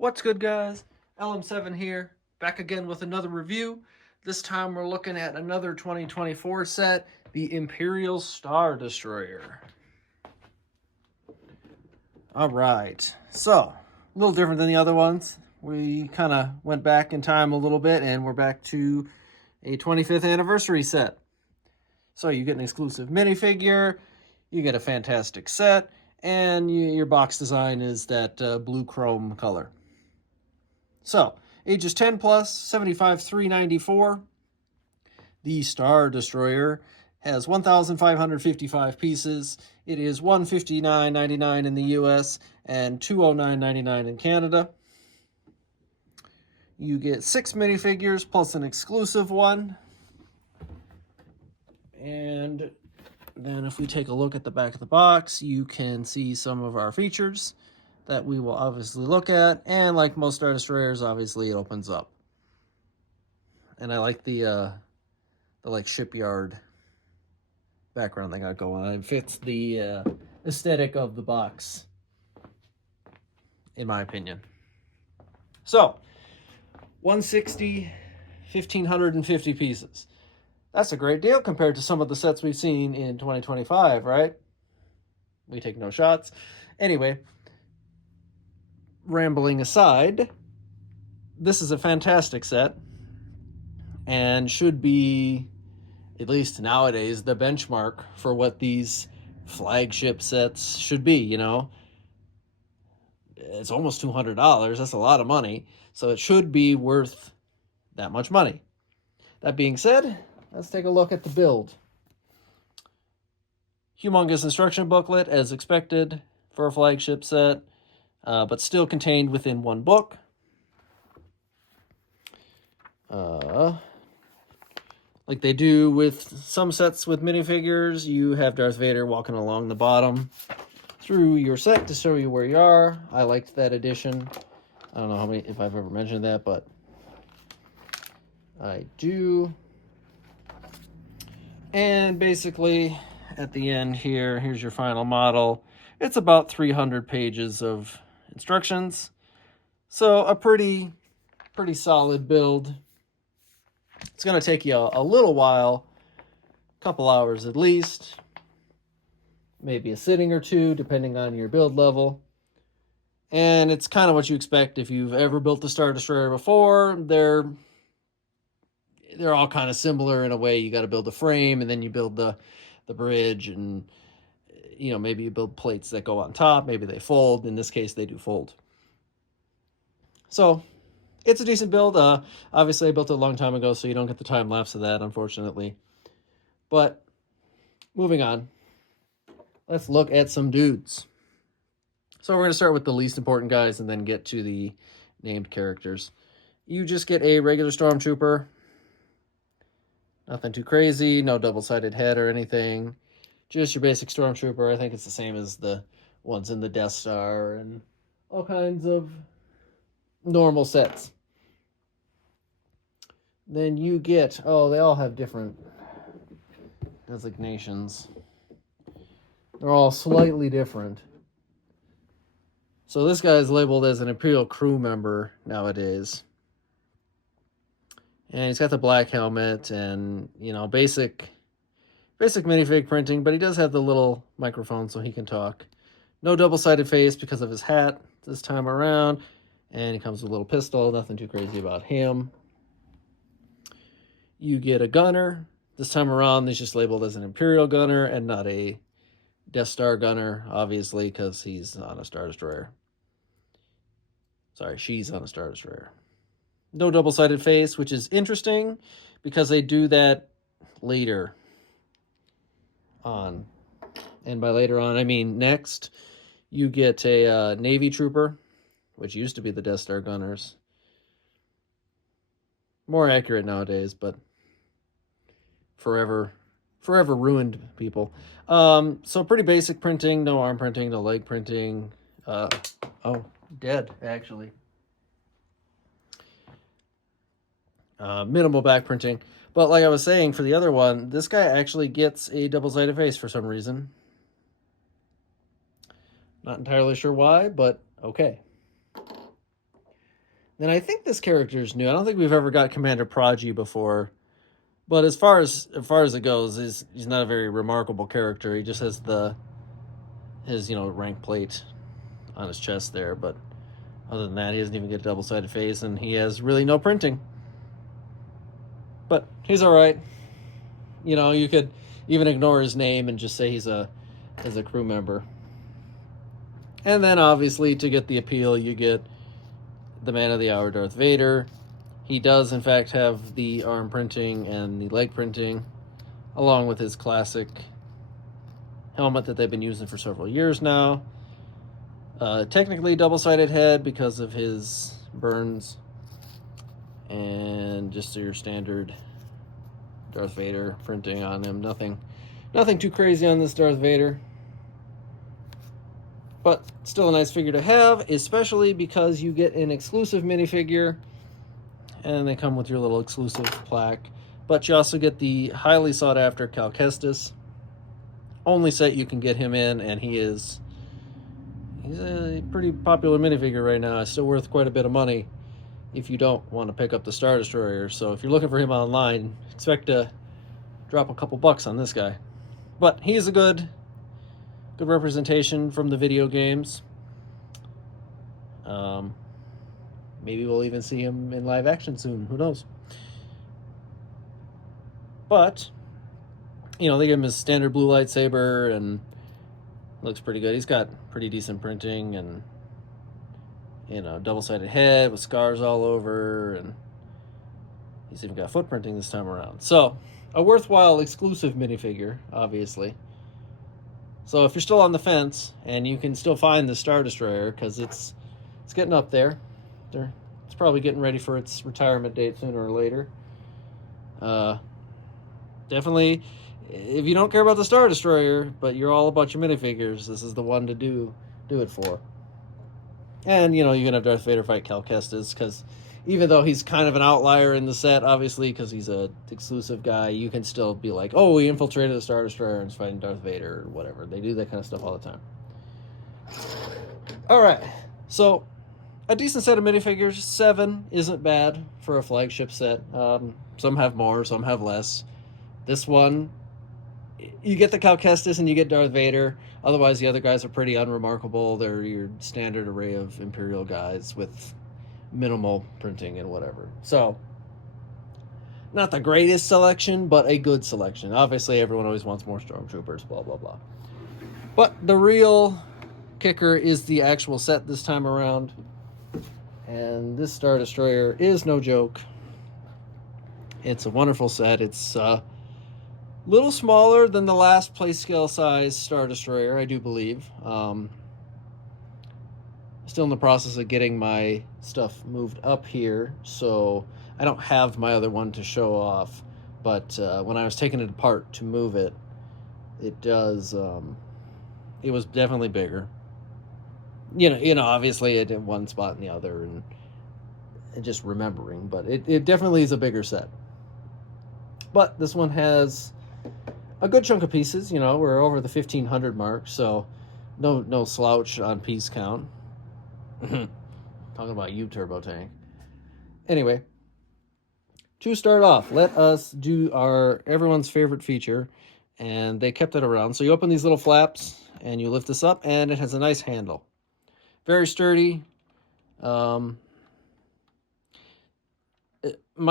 What's good, guys? LM7 here, back again with another review. This time we're looking at another 2024 set, the Imperial Star Destroyer. Alright, so, a little different than the other ones. We kind of went back in time a little bit, and we're back to a 25th anniversary set. So you get an exclusive minifigure, you get a fantastic set, and your box design is that blue chrome color. So, ages 10 plus, 75,394. The Star Destroyer has 1,555 pieces. It is $159.99 in the US and $209.99 in Canada. You get 6 minifigures plus an exclusive one. And then if we take a look at the back of the box, you can see some of our features that we will obviously look at. And like most Star Destroyers, obviously it opens up. And I like the like shipyard background they got going on. It fits the aesthetic of the box, in my opinion. So, 160, 1,550 pieces. That's a great deal compared to some of the sets we've seen in 2025, right? We take no shots. Anyway, rambling aside, this is a fantastic set and should be, at least nowadays, the benchmark for what these flagship sets should be, you know? It's almost $200. That's a lot of money. So it should be worth that much money. That being said, let's take a look at the build. Humongous instruction booklet, as expected for a flagship set, but still contained within one book. Like they do with some sets with minifigures, you have Darth Vader walking along the bottom through your set to show you where you are. I liked that edition. I don't know if I've ever mentioned that, but I do. And basically, at the end here's your final model. It's about 300 pages of instructions. So a pretty solid build. It's going to take you a little while, a couple hours at least. Maybe a sitting or two, depending on your build level. And it's kind of what you expect if you've ever built a Star Destroyer before. They're all kind of similar in a way. You got to build the frame, and then you build the bridge, and you know, maybe you build plates that go on top. Maybe they fold. In this case, they do fold. So it's a decent build. Obviously, I built it a long time ago, so you don't get the time lapse of that, unfortunately. But moving on, let's look at some dudes. So we're going to start with the least important guys and then get to the named characters. You just get a regular Stormtrooper. Nothing too crazy, no double-sided head or anything. Just your basic Stormtrooper. I think it's the same as the ones in the Death Star and all kinds of normal sets. Then you get, they all have different designations. They're all slightly different. So this guy is labeled as an Imperial crew member nowadays. And he's got the black helmet and, you know, basic minifig printing, but he does have the little microphone so he can talk. No double-sided face because of his hat this time around. And he comes with a little pistol, nothing too crazy about him. You get a gunner. This time around, he's just labeled as an Imperial gunner and not a Death Star gunner, obviously, because he's on a Star Destroyer. Sorry, she's on a Star Destroyer. No double-sided face, which is interesting because they do that later on. And by later on, I mean next. You get a Navy Trooper, which used to be the Death Star gunners. More accurate nowadays, but forever ruined people. So pretty basic printing, no arm printing, no leg printing. Dead, actually. Minimal back printing. But like I was saying, for the other one, this guy actually gets a double-sided face for some reason. Not entirely sure why, but okay. And I think this character is new. I don't think we've ever got Commander Prodigy before. But as far as it goes, he's not a very remarkable character. He just has his rank plate on his chest there, but other than that, he doesn't even get a double-sided face, and he has really no printing. But he's all right. You could even ignore his name and just say he's a crew member. And then obviously to get the appeal, you get the Man of the Hour, Darth Vader. He does in fact have the arm printing and the leg printing, along with his classic helmet that they've been using for several years now. Technically double-sided head because of his burns, and just your standard Darth Vader printing on him. Nothing too crazy on this Darth Vader, but still a nice figure to have, especially because you get an exclusive minifigure, and they come with your little exclusive plaque. But you also get the highly sought after Cal Kestis. Only set you can get him in, and he's a pretty popular minifigure right now. It's still worth quite a bit of money if you don't want to pick up the Star Destroyer. So if you're looking for him online, expect to drop a couple bucks on this guy. But he's a good representation from the video games. Maybe we'll even see him in live action soon. Who knows? But they give him his standard blue lightsaber, and looks pretty good. He's got pretty decent printing, and double-sided head with scars all over, and he's even got foot printing this time around. So a worthwhile exclusive minifigure, obviously. So if you're still on the fence, and you can still find the Star Destroyer, because it's getting up there. It's probably getting ready for its retirement date sooner or later. Definitely, if you don't care about the Star Destroyer, but you're all about your minifigures, this is the one to do it for. And, you're going to have Darth Vader fight Cal Kestis, because even though he's kind of an outlier in the set, obviously, because he's a exclusive guy, you can still be like, oh, we infiltrated the Star Destroyer and is fighting Darth Vader, or whatever. They do that kind of stuff all the time. All right, so a decent set of minifigures. 7 isn't bad for a flagship set. Some have more, some have less. This one, you get the Cal Kestis and you get Darth Vader. Otherwise, the other guys are pretty unremarkable. They're your standard array of Imperial guys with minimal printing and whatever. So, not the greatest selection, but a good selection. Obviously, everyone always wants more Stormtroopers, blah, blah, blah. But the real kicker is the actual set this time around. And this Star Destroyer is no joke. It's a wonderful set. It's a little smaller than the last play scale size Star Destroyer, I do believe. Still in the process of getting my stuff moved up here, so I don't have my other one to show off. But when I was taking it apart to move it, it does. It was definitely bigger. Obviously it in one spot and the other, and just remembering, but it definitely is a bigger set. But this one has a good chunk of pieces. We're over the 1,500 mark, so no slouch on piece count. Talking about you, Turbo Tank. Anyway, to start off, let us do everyone's favorite feature, and they kept it around. So you open these little flaps, and you lift this up, and it has a nice handle. Very sturdy. My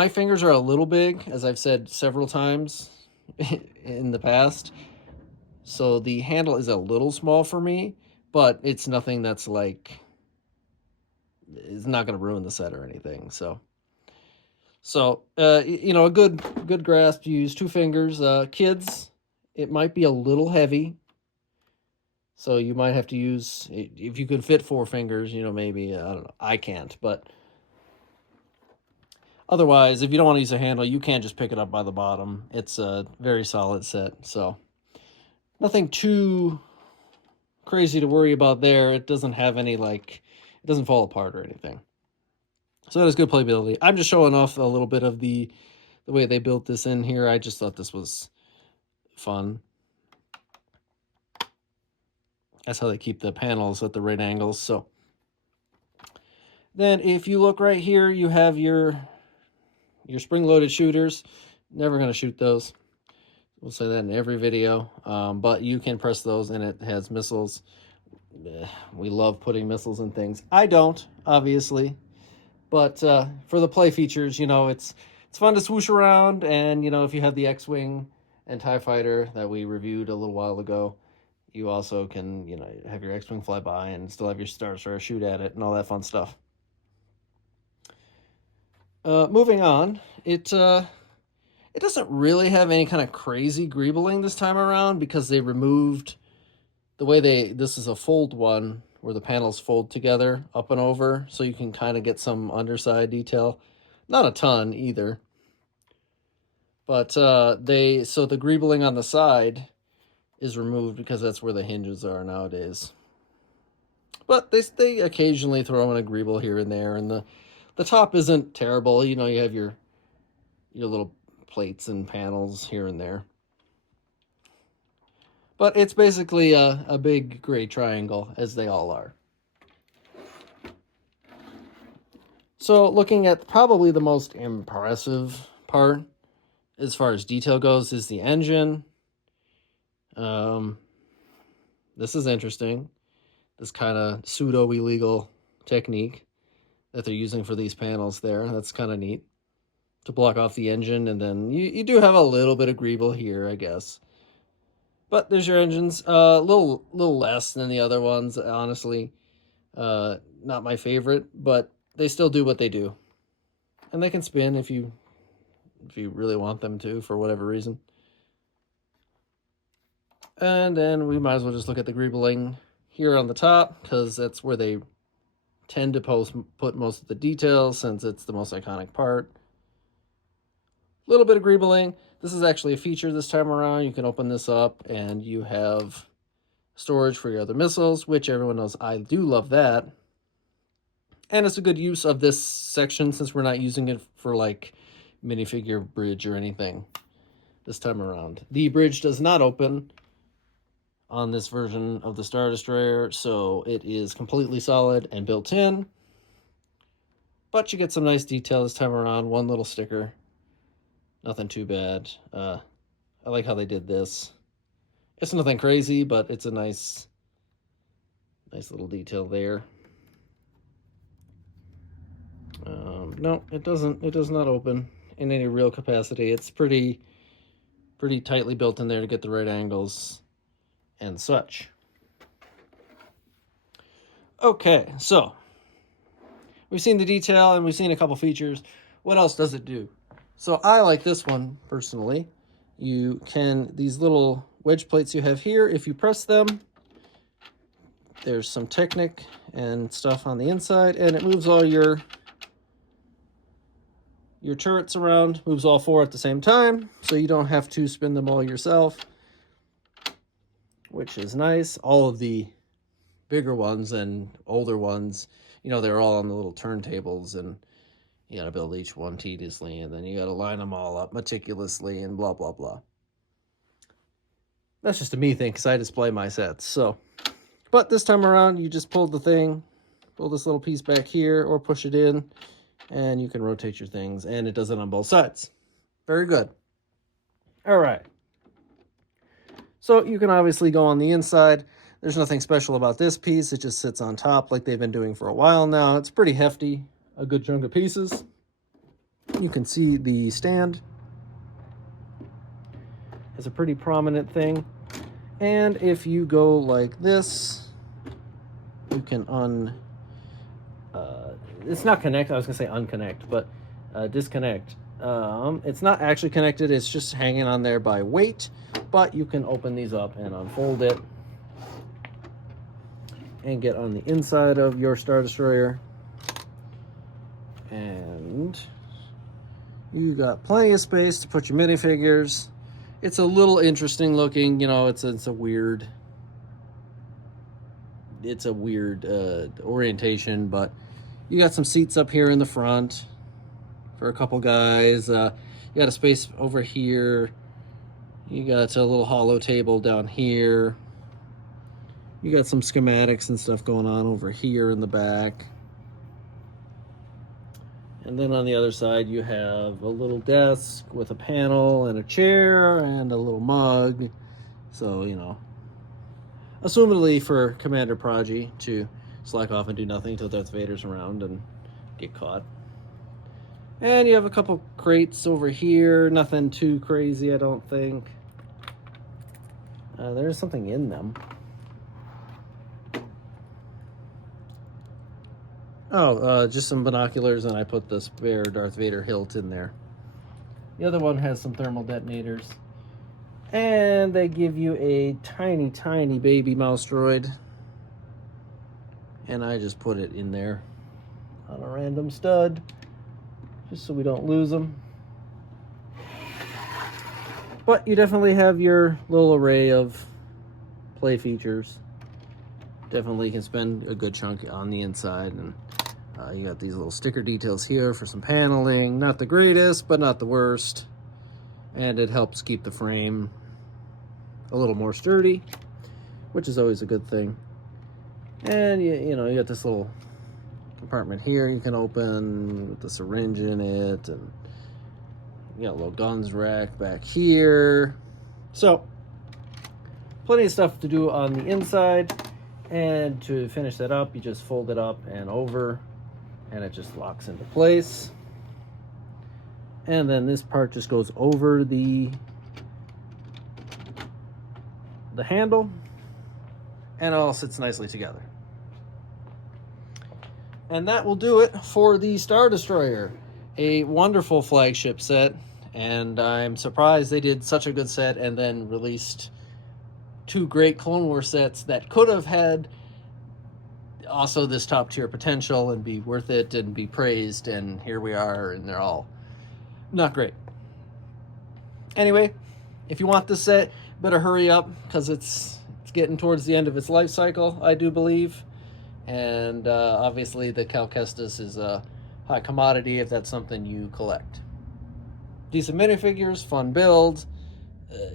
fingers are a little big, as I've said several times in the past. So the handle is a little small for me, but it's nothing that's like, it's not going to ruin the set or anything. So a good grasp. You use 2 fingers. Kids, it might be a little heavy. So you might have to use, if you could fit 4 fingers, maybe, I don't know. I can't, but otherwise, if you don't want to use a handle, you can just pick it up by the bottom. It's a very solid set, so nothing too crazy to worry about there. It doesn't have any, it doesn't fall apart or anything. So that is good playability. I'm just showing off a little bit of the way they built this in here. I just thought this was fun. That's how they keep the panels at the right angles. So Then if you look right here, you have your spring-loaded shooters. Never going to shoot those. We'll say that in every video. But you can press those and it has missiles. We love putting missiles in things. I don't, obviously. But for the play features, you know, it's fun to swoosh around. And, you know, if you have the X-Wing and TIE Fighter that we reviewed a little while ago, you also can, you know, have your X-Wing fly by and still have your Star Destroyer shoot at it and all that fun stuff. Moving on, it doesn't really have any kind of crazy greebling this time around because they removed the way this is a fold one where the panels fold together up and over, so you can kind of get some underside detail. Not a ton either. But so the greebling on the side is removed because that's where the hinges are nowadays. But they occasionally throw in a greeble here and there, and the top isn't terrible. You know, you have your little plates and panels here and there. But it's basically a big gray triangle, as they all are. So looking at probably the most impressive part, as far as detail goes, is the engine. This is interesting. This kind of pseudo-illegal technique that they're using for these panels there. That's kind of neat. To block off the engine, and then you do have a little bit of greeble here, I guess. But there's your engines. A little less than the other ones, honestly. Not my favorite, but they still do what they do. And they can spin if you really want them to, for whatever reason. And then we might as well just look at the greebling here on the top, because that's where they tend to put most of the details, since it's the most iconic part. A little bit of greebling. This is actually a feature this time around. You can open this up and you have storage for your other missiles, which everyone knows I do love that. And it's a good use of this section since we're not using it for like minifigure bridge or anything this time around. The bridge does not open on this version of the Star Destroyer, so it is completely solid and built in. But you get some nice detail this time around. One little sticker. Nothing too bad. I like how they did this. It's nothing crazy, but it's a nice little detail there. No, it doesn't. It does not open in any real capacity. It's pretty tightly built in there to get the right angles and such. Okay, so we've seen the detail and we've seen a couple features. What else does it do? So I like this one personally. These little wedge plates you have here, if you press them, there's some Technic and stuff on the inside, and it moves all your turrets around, moves all four at the same time, so you don't have to spin them all yourself, which is nice. All of the bigger ones and older ones, you know, they're all on the little turntables, and you got to build each one tediously, and then you got to line them all up meticulously and blah, blah, blah. That's just a me thing because I display my sets. So, but this time around, you just pull the thing, pull this little piece back here or push it in, and you can rotate your things, and it does it on both sides. Very good. All right. So you can obviously go on the inside. There's nothing special about this piece. It just sits on top like they've been doing for a while now. It's pretty hefty. A good chunk of pieces. You can see the stand is a pretty prominent thing, and if you go like this, you can it's not connect. I was gonna say unconnect, but disconnect. It's not actually connected. It's just hanging on there by weight, but you can open these up and unfold it and get on the inside of your Star Destroyer. And you got plenty of space to put your minifigures. It's a little interesting looking, you know, it's a weird orientation, but you got some seats up here in the front for a couple guys. You got a space over here. You got a little hollow table down here. You got some schematics and stuff going on over here in the back. And then on the other side, you have a little desk with a panel and a chair and a little mug. So, you know, assumedly for Commander Prodigy to slack off and do nothing until Darth Vader's around and get caught. And you have a couple crates over here. Nothing too crazy, I don't think. There's something in them. Oh, just some binoculars, and I put the spare Darth Vader hilt in there. The other one has some thermal detonators. And they give you a tiny, tiny baby mouse droid. And I just put it in there on a random stud, just so we don't lose them. But you definitely have your little array of play features. Definitely can spend a good chunk on the inside. And you got these little sticker details here for some paneling. Not the greatest, but not the worst. And it helps keep the frame a little more sturdy, which is always a good thing. And you know, you got this little compartment here you can open with the syringe in it, and you got a little guns rack back here. So plenty of stuff to do on the inside. And to finish that up, you just fold it up and over, and it just locks into place. And then this part just goes over the handle, and it all sits nicely together. And that will do it for the Star Destroyer. A wonderful flagship set, and I'm surprised they did such a good set and then released two great Clone Wars sets that could have had also this top tier potential and be worth it and be praised, and here we are, and they're all not great. Anyway, if you want this set, better hurry up, because it's getting towards the end of its life cycle, I do believe. And obviously the Cal Kestis is a high commodity if that's something you collect. Decent minifigures, fun build,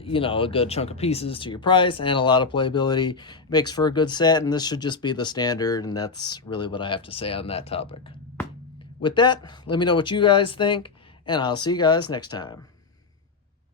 you know, a good chunk of pieces to your price, and a lot of playability. Makes for a good set, and this should just be the standard, and that's really what I have to say on that topic. With that, let me know what you guys think, and I'll see you guys next time.